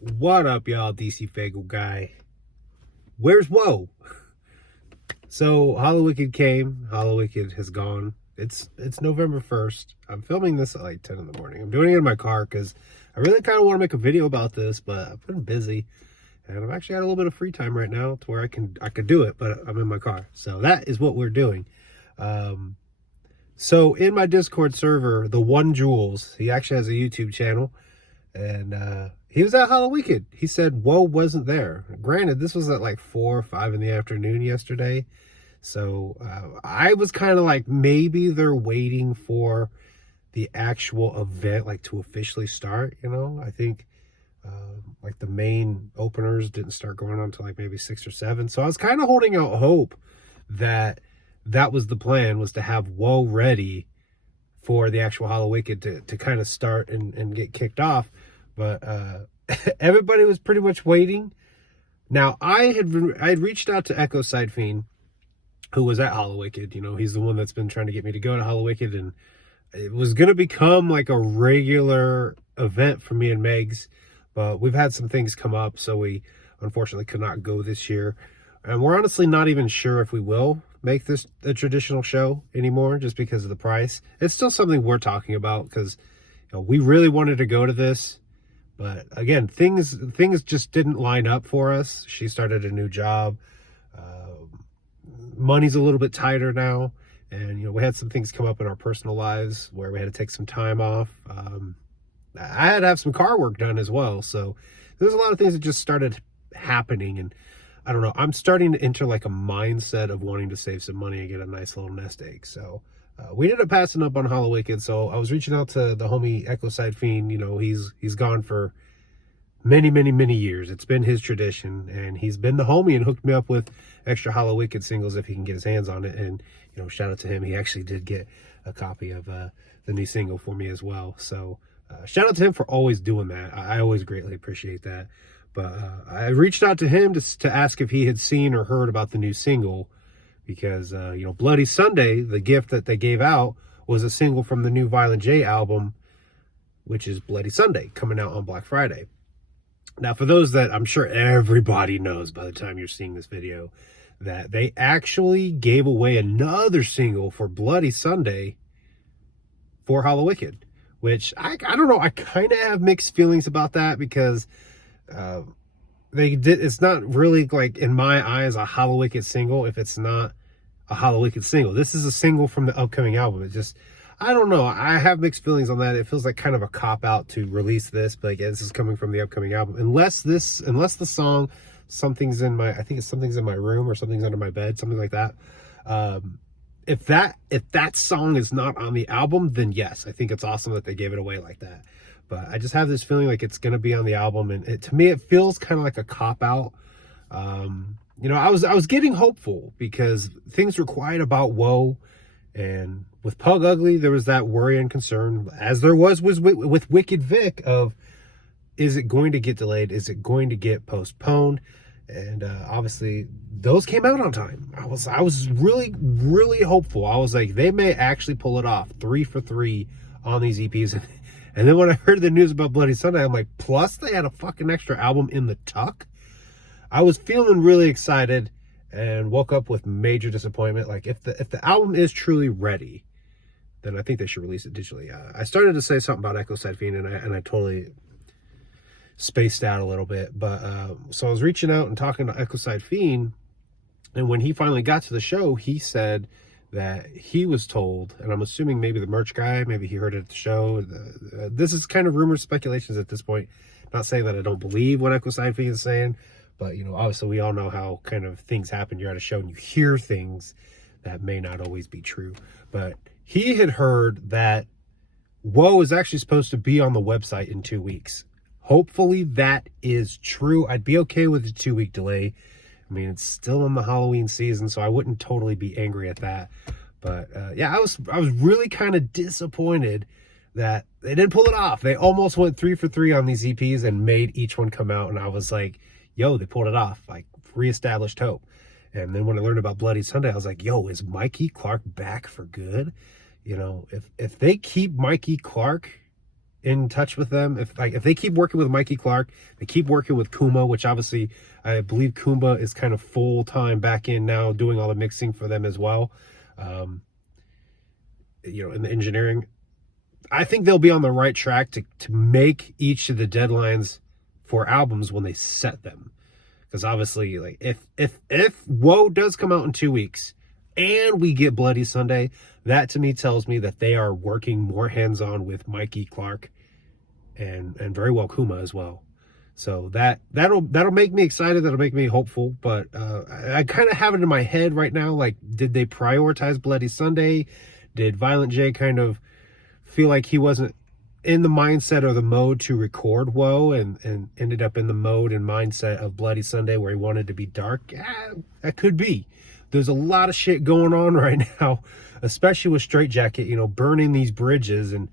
What up, y'all? DCFAYGOGUY. Where's WOH? So Hollow came. Hollow has gone. It's November 1st. I'm filming this at like 10 in the morning. I'm doing it in my car because I really kind of want to make a video about this, but I've been busy and I've actually got a little bit of free time right now to where I could do it, but I'm in my car. So that is what we're doing. So in my Discord server, the One Jules, he actually has a YouTube channel, and he was at Hollow. He said WOH wasn't there. Granted, this was at like 4 or 5 in the afternoon yesterday. So I was kind of like, maybe they're waiting for the actual event like to officially start, you know. I think like the main openers didn't start going on until like maybe 6 or 7. So I was kind of holding out hope that that was the plan, was to have WOH ready for the actual Hollow to kind of start and get kicked off. But everybody was pretty much waiting. Now, I had reached out to Echo Side Fiend, who was at Hollow. You know, he's the one that's been trying to get me to go to Hollow, and it was going to become like a regular event for me and Megs. But we've had some things come up, so we unfortunately could not go this year. And we're honestly not even sure if we will make this a traditional show anymore, just because of the price. It's still something we're talking about because, you know, we really wanted to go to this. But again, things just didn't line up for us. She started a new job. Money's a little bit tighter now. And, you know, we had some things come up in our personal lives where we had to take some time off. I had to have some car work done as well. So there's a lot of things that just started happening. And I don't know, I'm starting to enter like a mindset of wanting to save some money and get a nice little nest egg. So we ended up passing up on Hollow. So I was reaching out to the homie Echo Side Fiend. You know, he's gone for many years. It's been his tradition, and he's been the homie and hooked me up with extra Hollow singles if he can get his hands on it. And, you know, shout out to him. He actually did get a copy of the new single for me as well. So shout out to him for always doing that. I always greatly appreciate that. But I reached out to him to ask if he had seen or heard about the new single, because, you know, Bloody Sunday, the gift that they gave out, was a single from the new Violent J album, which is Bloody Sunday, coming out on Black Friday. Now, for those that I'm sure everybody knows by the time you're seeing this video, that they actually gave away another single for Bloody Sunday for Hollow, which I don't know. I kind of have mixed feelings about that, because it's not really, like, in my eyes, a Hollow single if it's not a Hollow single. This is a single from the upcoming album. It just, I don't know. I have mixed feelings on that. It feels like kind of a cop-out to release this, but again, this is coming from the upcoming album. Unless the song, Something's in My, I think it's Something's in My Room or Something's Under My Bed, something like that. If that song is not on the album, then yes, I think it's awesome that they gave it away like that. But I just have this feeling like it's going to be on the album, and to me, it feels kind of like a cop-out. You know, I was getting hopeful because things were quiet about WOH, and with Pug Ugly, there was that worry and concern, as there was with Wicked Vic, of, is it going to get delayed? Is it going to get postponed? And obviously, those came out on time. I was really hopeful. I was like, they may actually pull it off, 3 for 3 on these EPs. And then when I heard the news about Bloody Sunday, I'm like, plus they had a fucking extra album in the tuck. I was feeling really excited, and woke up with major disappointment. Like, if the album is truly ready, then I think they should release it digitally. I started to say something about Echo Side Fiend, and I totally spaced out a little bit. But so I was reaching out and talking to Echo Side Fiend, and when he finally got to the show, he said that he was told, and I'm assuming maybe the merch guy, maybe he heard it at the show. This is kind of rumors, speculations at this point. Not saying that I don't believe what Echo Side Fiend is saying, but, you know, obviously we all know how kind of things happen. You're at a show and you hear things that may not always be true. But he had heard that WOH is actually supposed to be on the website in 2 weeks. Hopefully that is true. I'd be okay with a 2-week delay. I mean, it's still in the Halloween season, so I wouldn't totally be angry at that. But yeah, I was really kind of disappointed that they didn't pull it off. They almost went 3 for 3 on these EPs and made each one come out, and I was like, yo, they pulled it off, like, reestablished hope. And then when I learned about Bloody Sunday, I was like, yo, is Mikey Clark back for good? You know, if they keep Mikey Clark in touch with them. If they keep working with Mikey Clark, they keep working with Kuma, which obviously I believe Kuma is kind of full-time back in now doing all the mixing for them as well. You know, in the engineering, I think they'll be on the right track to make each of the deadlines for albums when they set them. Because obviously, like, if Woe does come out in 2 weeks and we get Bloody Sunday, that to me tells me that they are working more hands-on with Mikey Clark and very well Kuma as well. So that'll make me excited. That'll make me hopeful. But I kind of have it in my head right now. Like, did they prioritize Bloody Sunday? Did Violent J kind of feel like he wasn't in the mindset or the mode to record Woe and ended up in the mode and mindset of Bloody Sunday where he wanted to be dark? Yeah, that could be. There's a lot of shit going on right now, especially with Straight Jacket, you know, burning these bridges and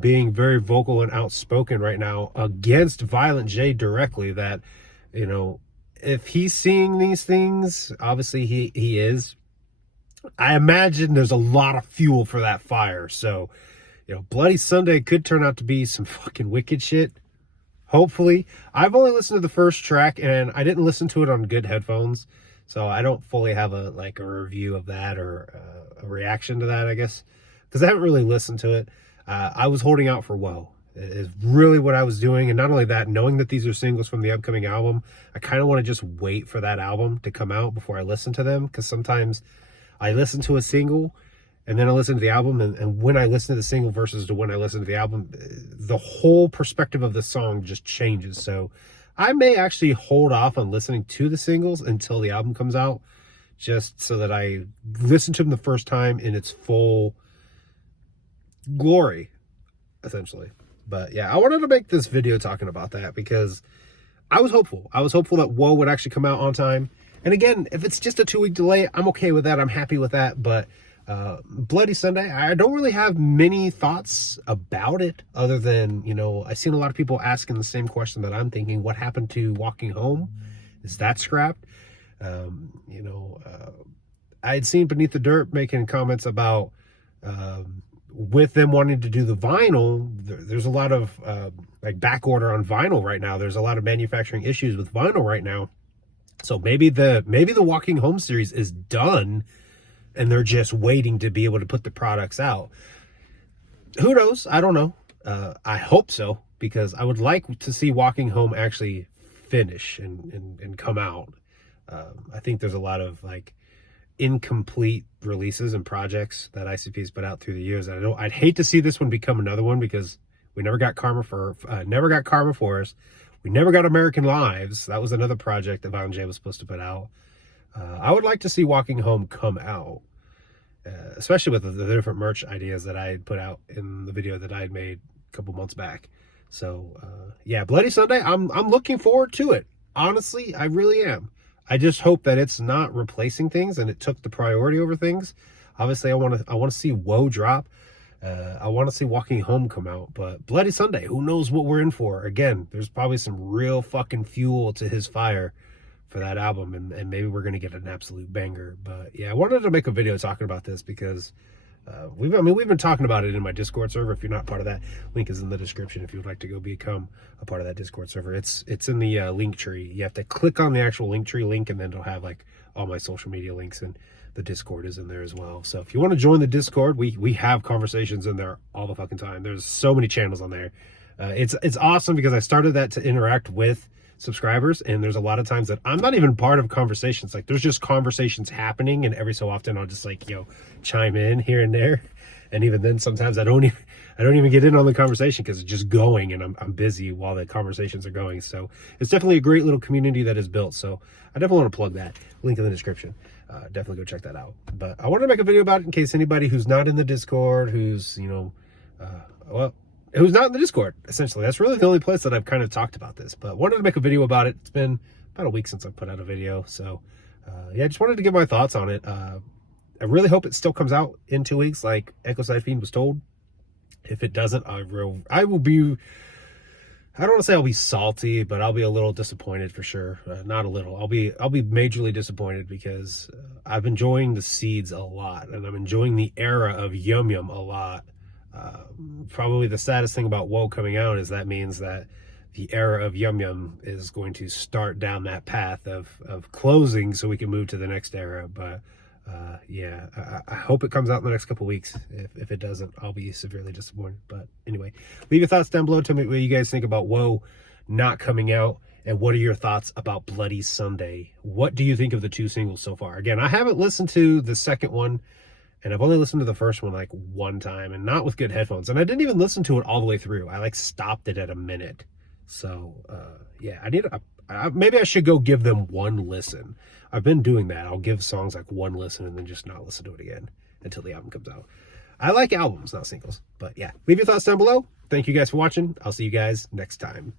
being very vocal and outspoken right now against Violent J directly. That, you know, if he's seeing these things, obviously he is. I imagine there's a lot of fuel for that fire. So, you know, Bloody Sunday could turn out to be some fucking wicked shit. Hopefully. I've only listened to the first track and I didn't listen to it on good headphones. So I don't fully have a review of that or a reaction to that, I guess. Because I haven't really listened to it. I was holding out for Woe. Is really what I was doing. And not only that, knowing that these are singles from the upcoming album, I kind of want to just wait for that album to come out before I listen to them. Because sometimes I listen to a single and then I listen to the album, and when I listen to the single versus to when I listen to the album, the whole perspective of the song just changes. So I may actually hold off on listening to the singles until the album comes out, just so that I listen to them the first time in its full glory, essentially. But yeah, I wanted to make this video talking about that because I was hopeful. I was hopeful that Woe would actually come out on time. And again, if it's just a 2-week delay, I'm okay with that. I'm happy with that. But Bloody Sunday, I don't really have many thoughts about it other than, you know, I've seen a lot of people asking the same question that I'm thinking. What happened to Walking Home? Is that scrapped? You know, I had seen Beneath the Dirt making comments about with them wanting to do the vinyl, there's a lot of like back order on vinyl right now. There's a lot of manufacturing issues with vinyl right now. So maybe the Walking Home series is done and they're just waiting to be able to put the products out. Who knows? I don't know. I hope so, because I would like to see Walking Home actually finish and come out. I think there's a lot of like incomplete releases and projects that ICP's put out through the years. I'd hate to see this one become another one, because we never got Karma Forest. We never got American Lives. That was another project that Violent J was supposed to put out. I would like to see Walking Home come out, especially with the different merch ideas that I had put out in the video that I had made a couple months back. So yeah, Bloody Sunday, I'm looking forward to it. Honestly, I really am. I just hope that it's not replacing things and it took the priority over things. Obviously, I want to see Woe drop. I want to see Walking Home come out, but Bloody Sunday, who knows what we're in for? Again, there's probably some real fucking fuel to his fire for that album, and maybe we're going to get an absolute banger. But yeah, I wanted to make a video talking about this because we've been talking about it in my Discord server. If you're not part of that, link is in the description if you would like to go become a part of that Discord server. It's in the link tree. You have to click on the actual link tree link, and then it'll have like all my social media links, and the Discord is in there as well. So if you want to join the Discord, we have conversations in there all the fucking time. There's so many channels on there. It's awesome because I started that to interact with subscribers, and there's a lot of times that I'm not even part of conversations. Like, there's just conversations happening, and every so often I'll just like, chime in here and there. And even then, sometimes I don't even get in on the conversation because it's just going, and I'm busy while the conversations are going. So it's definitely a great little community that is built. So I definitely want to plug that. Link in the description. Definitely go check that out. But I wanted to make a video about it in case anybody who's not in the Discord, who's who's not in the Discord, essentially. That's really the only place that I've kind of talked about this. But wanted to make a video about it. It's been about a week since I put out a video. So yeah, I just wanted to give my thoughts on it. I really hope it still comes out in 2 weeks like Echo Side Fiend was told. If it doesn't, I will be, I don't want to say I'll be salty, but I'll be a little disappointed for sure. Not a little. I'll be majorly disappointed because I'm enjoying the Seeds a lot, and I'm enjoying the era of Yum Yum a lot. Probably the saddest thing about WOH coming out is that means that the era of Yum Yum is going to start down that path of closing so we can move to the next era. But yeah, I hope it comes out in the next couple weeks. If it doesn't, I'll be severely disappointed. But anyway, leave your thoughts down below. Tell me what you guys think about WOH not coming out, and what are your thoughts about Bloody Sunday? What do you think of the 2 singles so far? Again, I haven't listened to the second one, and I've only listened to the first one like one time, and not with good headphones. And I didn't even listen to it all the way through. I like stopped it at a minute. So yeah, maybe I should go give them one listen. I've been doing that. I'll give songs like one listen and then just not listen to it again until the album comes out. I like albums, not singles. But yeah, leave your thoughts down below. Thank you guys for watching. I'll see you guys next time.